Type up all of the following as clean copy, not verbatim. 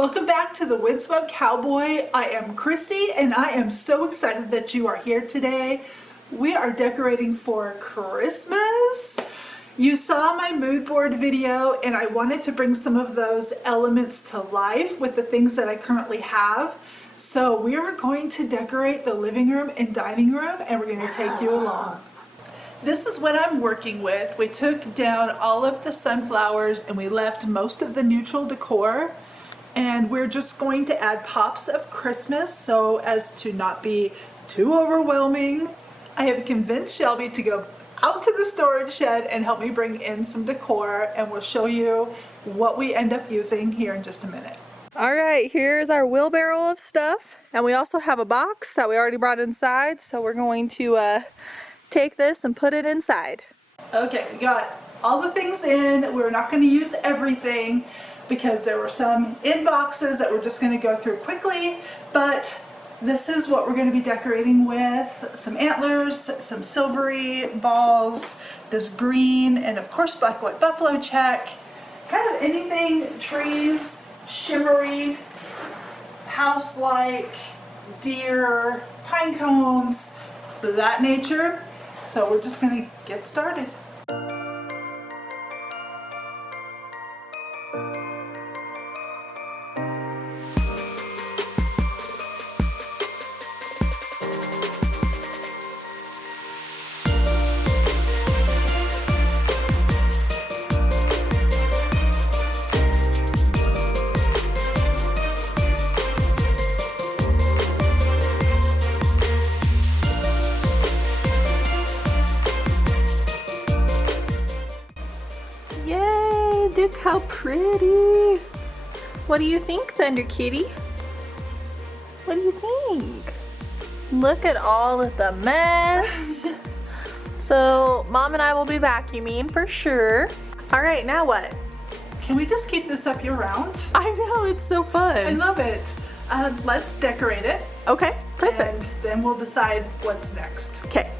Welcome back to the Windswept Cowboy. I am Krissy and I am so excited that you are here today. We are decorating for Christmas. You saw my mood board video and I wanted to bring some of those elements to life with the things that I currently have. So we are going to decorate the living room and dining room and we're going to take you along. This is what I'm working with. We took down all of the sunflowers and we left most of the neutral decor. And we're just going to add pops of Christmas so as to not be too overwhelming. I have convinced Shelby to go out to the storage shed and help me bring in some decor, and we'll show you what we end up using here in just a minute. All right, here's our wheelbarrow of stuff, and we also have a box that we already brought inside, so we're going to take this and put it inside. Okay, we got all the things in. We're not going to use everything because there were some in boxes that we're just going to go through quickly, but this is what we're going to be decorating with. Some antlers, some silvery balls, this green, and of course black white buffalo check. Kind of anything, trees, shimmery, house-like, deer, pine cones, that nature. So we're just going to get started. Look how pretty. What do you think, Thunder Kitty? What do you think? Look at all of the mess. So Mom and I will be vacuuming for sure. All right, now what? Can we just keep this up year round? I know, it's so fun. I love it. Let's decorate it. Okay, perfect. And then we'll decide what's next. Okay.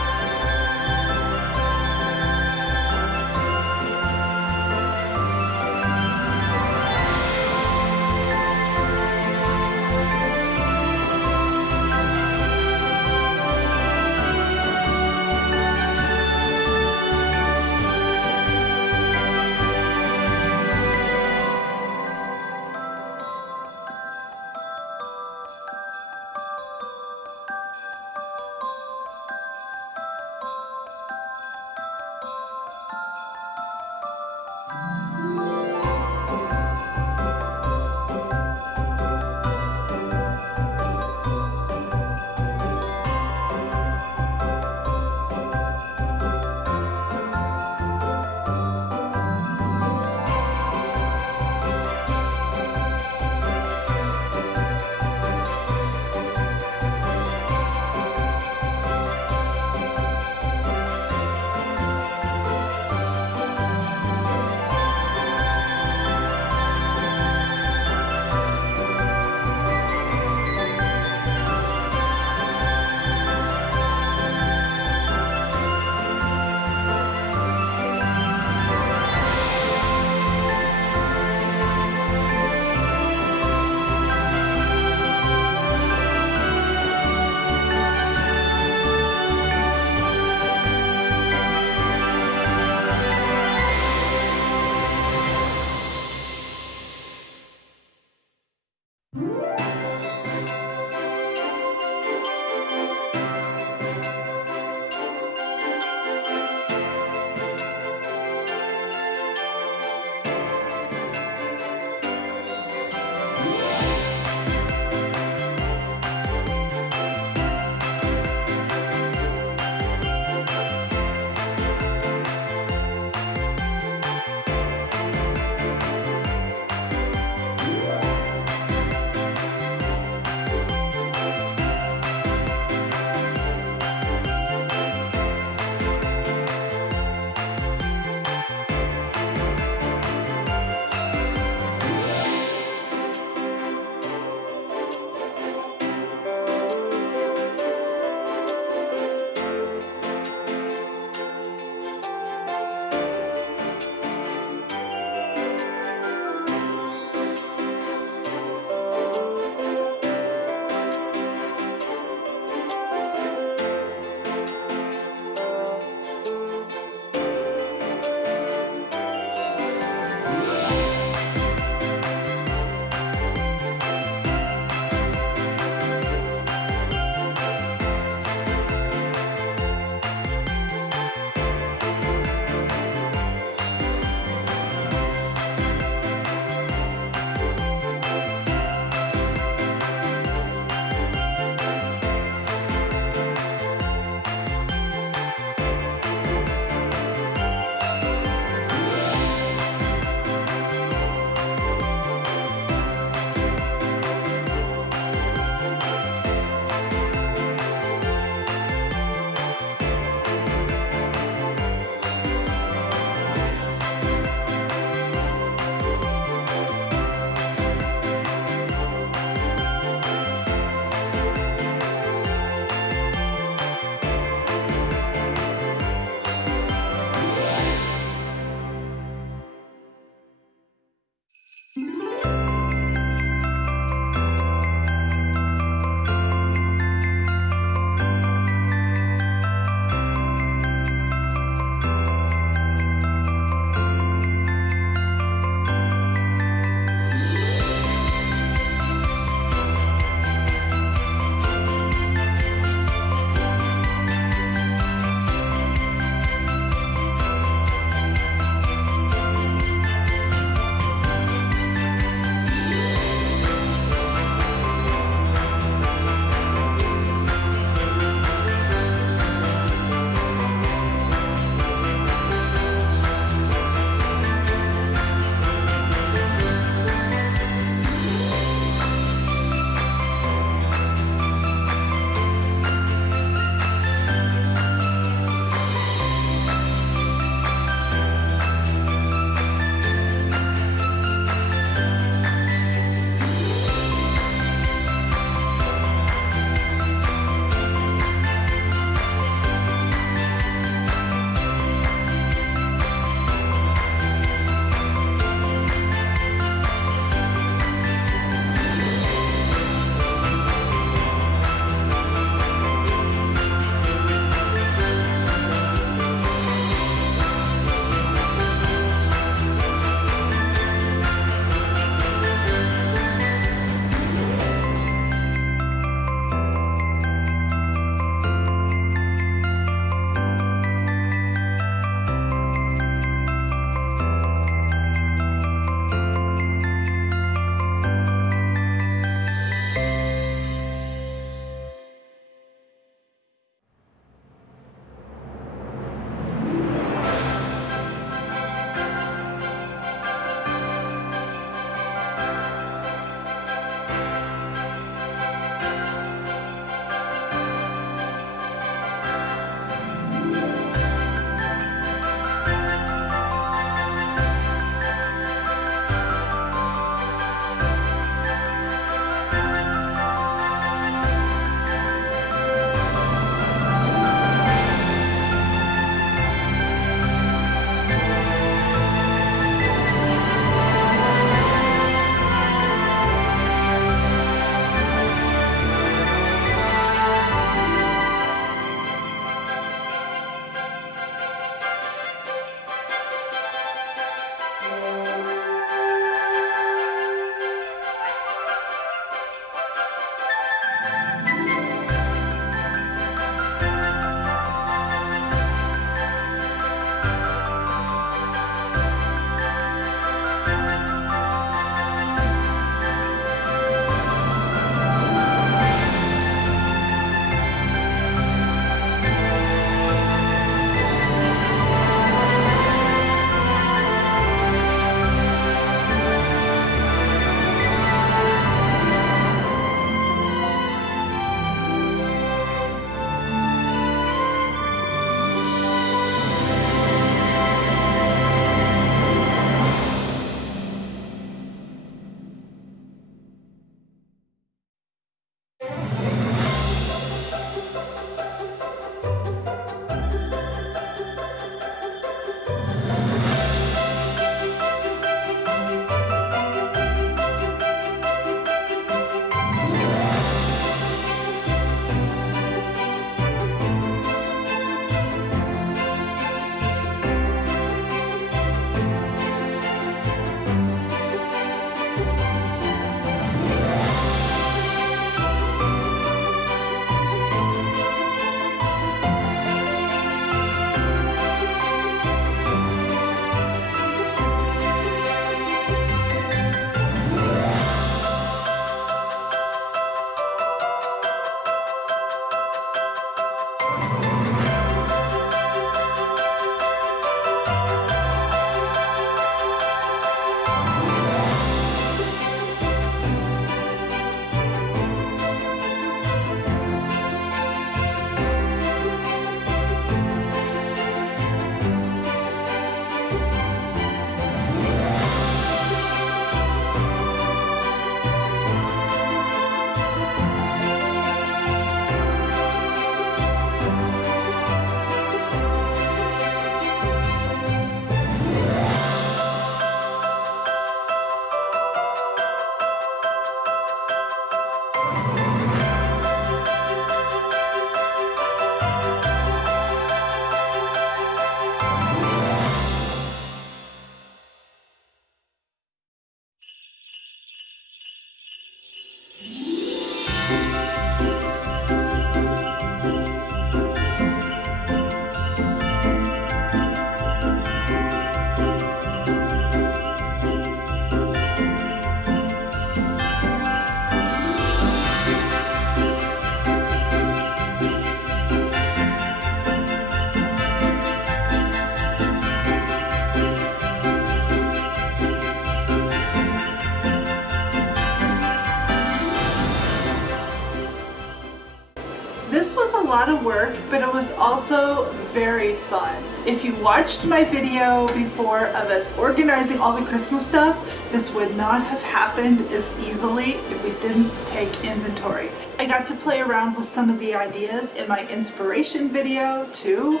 lot of work, but it was also very fun. If you watched my video before of us organizing all the Christmas stuff, this would not have happened as easily if we didn't take inventory. I got to play around with some of the ideas in my inspiration video too,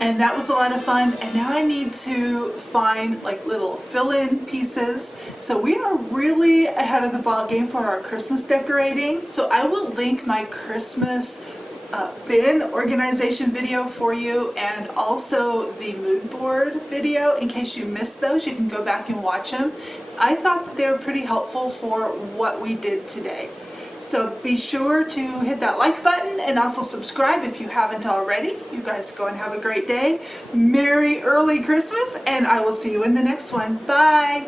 and that was a lot of fun. And now I need to find like little fill-in pieces. So we are really ahead of the ball game for our Christmas decorating. So I will link my Christmas bin organization video for you, and also the mood board video. In case you missed those, you can go back and watch them. I thought that they were pretty helpful for what we did today. So be sure to hit that like button and also subscribe if you haven't already. You guys go and have a great day. Merry early Christmas, and I will see you in the next one. Bye.